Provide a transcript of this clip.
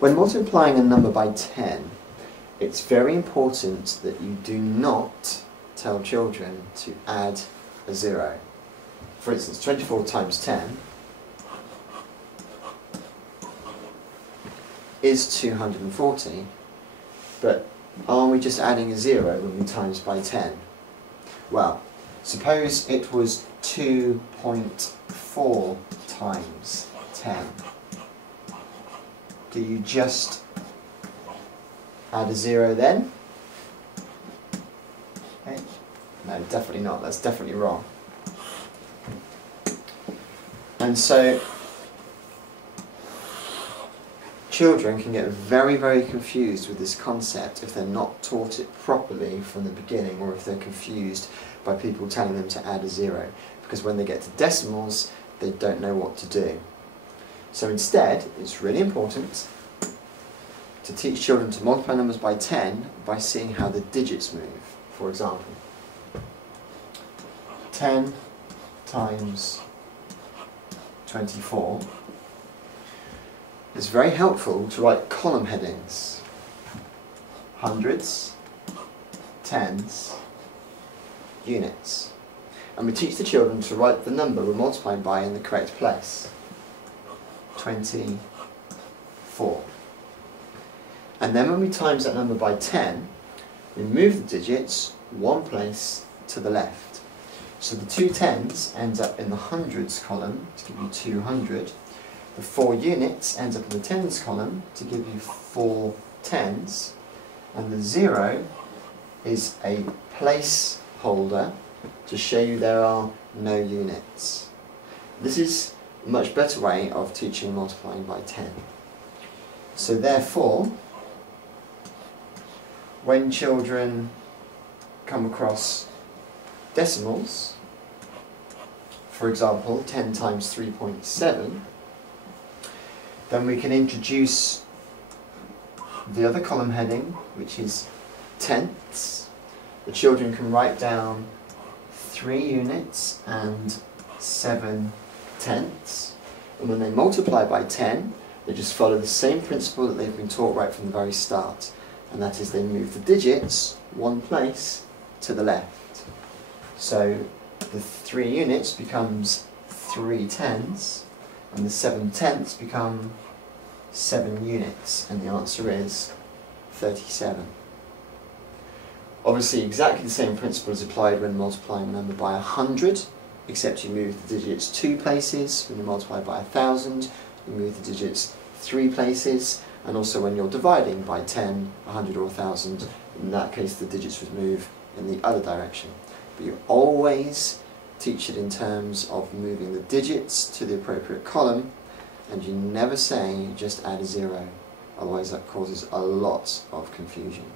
When multiplying a number by 10, it's very important that you do not tell children to add a 0. For instance, 24 times 10 is 240, but are we just adding a 0 when we times by 10? Well, suppose it was 2.4 times 10. Do you just add a 0 then? Okay. No, definitely not. That's definitely wrong. And so children can get very, very confused with this concept if they're not taught it properly from the beginning, or if they're confused by people telling them to add a 0, because when they get to decimals they don't know what to do. So instead, it's really important to teach children to multiply numbers by 10 by seeing how the digits move. For example, 10 times 24. It's very helpful to write column headings: hundreds, tens, units. And we teach the children to write the number we're multiplying by in the correct place. 24. And then when we times that number by 10, we move the digits one place to the left. So the 2 tens ends up in the hundreds column to give you 200. The 4 units ends up in the tens column to give you 4 tens. And the 0 is a placeholder to show you there are no units. This is a much better way of teaching multiplying by 10. So therefore, when children come across decimals, for example 10 times 3.7, then we can introduce the other column heading, which is tenths. The children can write down 3 units and 7 tenths, and when they multiply by 10 they just follow the same principle that they've been taught right from the very start, and that is they move the digits one place to the left. So the 3 units becomes 3 tens, and the 7 tenths become 7 units, and the answer is 37. Obviously exactly the same principle is applied when multiplying a number by 100, except you move the digits 2 places. When you multiply by 1,000, you move the digits 3 places, and also when you're dividing by 10, 100 or 1,000, in that case the digits would move in the other direction. But you always teach it in terms of moving the digits to the appropriate column, and you never say just add a 0, otherwise that causes a lot of confusion.